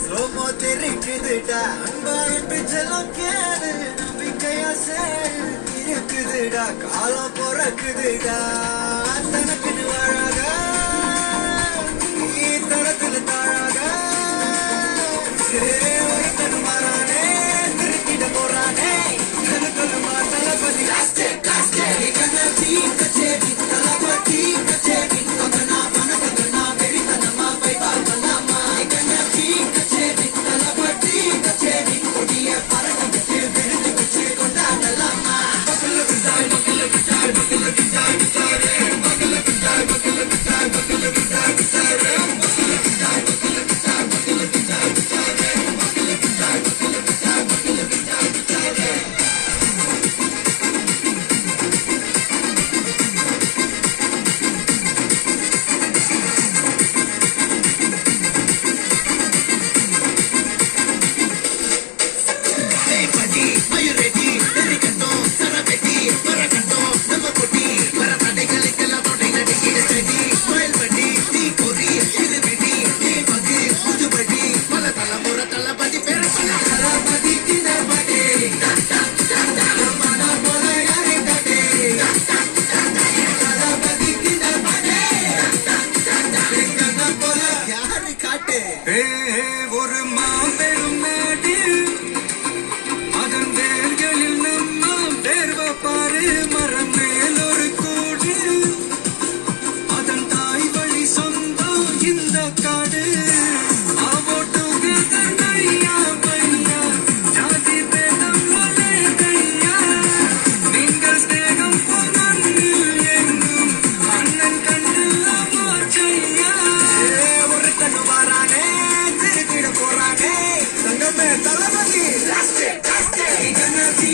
slo-mo தெரிக்குதுடா அன்பா என்று ஜலம் கேடு நம்பிக்கையா சேரு இருக்குதுடா காலம் பிறக்குதுடா தனக்குன்னு வாழாக நீ தரத்துல தாழாக ஒருத்தனு மாறானே திருக்கிட போறானே தனக்குள்ளுமா தளபதி கண்ணாச்சி கச்சேரி தளபதி கச்சேரி ஒரு மாபெரும் நாடு அதன் வேர்களில் நம்ம வேர்வ பாரு மரம் மேல் ஒரு கூடு அதன் தாய் வழி சொந்தம் இந்த காடு ஜாதி பேதம் கையா நீங்கள் ஸ்நேகம் பொன்னில் எங்கும் அண்ணன் கண்ணில் மாச்சையா ஒரு கண்ணு வாரானே திருக்கிட போறானே தங்கமே தளபதி கண்ணாச்சி